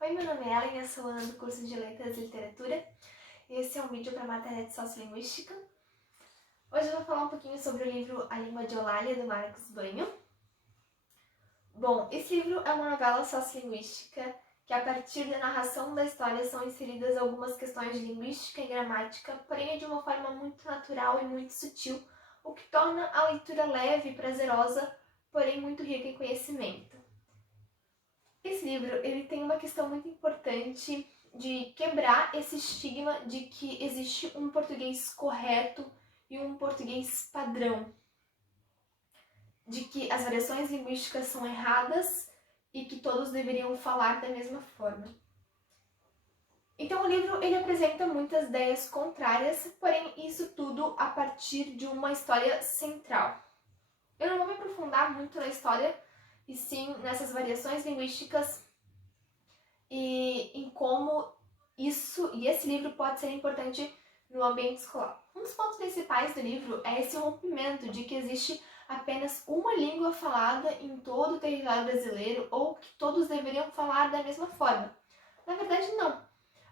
Oi, meu nome é Ellen, eu sou aluna do curso de Letras e Literatura e esse é um vídeo para a matéria de Sociolinguística. Hoje eu vou falar um pouquinho sobre o livro A Língua de Eulália, do Marcos Banho. Bom, esse livro é uma novela sociolinguística que a partir da narração da história são inseridas algumas questões de linguística e gramática, porém de uma forma muito natural e muito sutil, o que torna a leitura leve e prazerosa, porém muito rica em conhecimento. Esse livro ele tem uma questão muito importante de quebrar esse estigma de que existe um português correto e um português padrão, de que as variações linguísticas são erradas e que todos deveriam falar da mesma forma. Então o livro ele apresenta muitas ideias contrárias, porém isso tudo a partir de uma história central. Eu não vou me aprofundar muito na história, e sim nessas variações linguísticas e em como esse livro pode ser importante no ambiente escolar. Um dos pontos principais do livro é esse rompimento de que existe apenas uma língua falada em todo o território brasileiro ou que todos deveriam falar da mesma forma. Na verdade, não.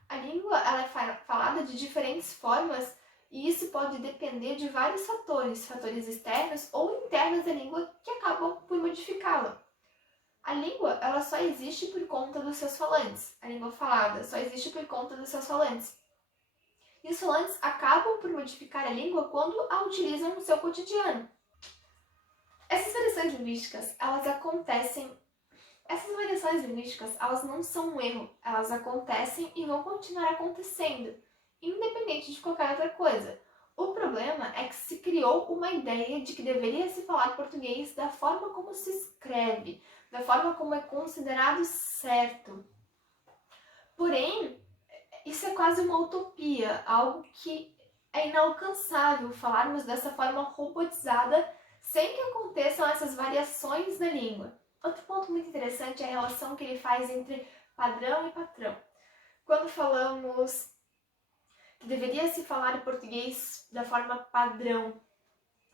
A língua ela é falada de diferentes formas e isso pode depender de vários fatores externos ou internos da língua que acabam por modificá-la. A língua, ela só existe por conta dos seus falantes. A língua falada só existe por conta dos seus falantes. E os falantes acabam por modificar a língua quando a utilizam no seu cotidiano. Essas variações linguísticas, elas não são um erro. Elas acontecem e vão continuar acontecendo, independente de qualquer outra coisa. O problema é que se criou uma ideia de que deveria se falar português da forma como se escreve, da forma como é considerado certo. Porém, isso é quase uma utopia, algo que é inalcançável falarmos dessa forma robotizada sem que aconteçam essas variações na língua. Outro ponto muito interessante é a relação que ele faz entre padrão e patrão. Quando falamos que deveria se falar português da forma padrão,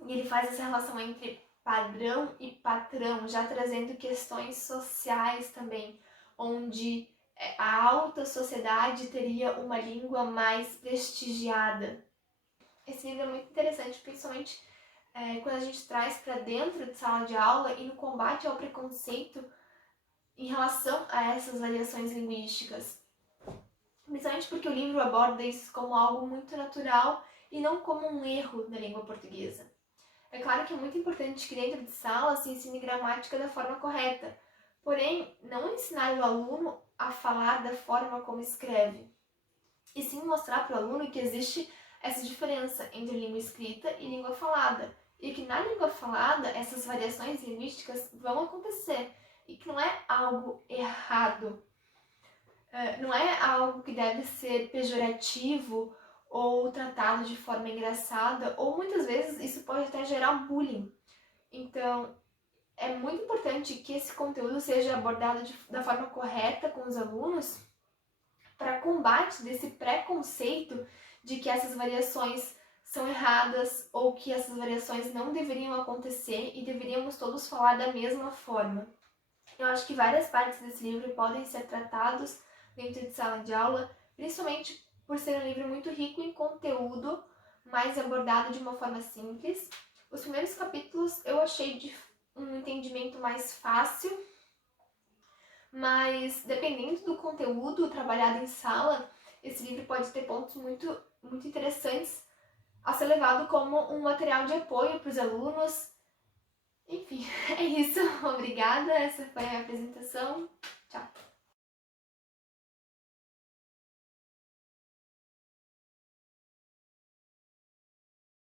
e ele faz essa relação entre padrão e patrão, já trazendo questões sociais também, onde a alta sociedade teria uma língua mais prestigiada. Esse livro é muito interessante, principalmente quando a gente traz para dentro de sala de aula e no combate ao preconceito em relação a essas variações linguísticas. Principalmente porque o livro aborda isso como algo muito natural e não como um erro da língua portuguesa. É claro que é muito importante que dentro de sala se ensine gramática da forma correta, porém, não ensinar o aluno a falar da forma como escreve, e sim mostrar para o aluno que existe essa diferença entre língua escrita e língua falada, e que na língua falada essas variações linguísticas vão acontecer, e que não é algo errado, não é algo que deve ser pejorativo ou tratado de forma engraçada, ou muitas vezes isso pode até gerar bullying. Então, é muito importante que esse conteúdo seja abordado da forma correta com os alunos para combate desse preconceito de que essas variações são erradas ou que essas variações não deveriam acontecer e deveríamos todos falar da mesma forma. Eu acho que várias partes desse livro podem ser tratados dentro de sala de aula, principalmente por ser um livro muito rico em conteúdo, mas abordado de uma forma simples. Os primeiros capítulos eu achei de um entendimento mais fácil, mas dependendo do conteúdo trabalhado em sala, esse livro pode ter pontos muito interessantes a ser levado como um material de apoio para os alunos. Enfim, é isso. Obrigada, essa foi a minha apresentação.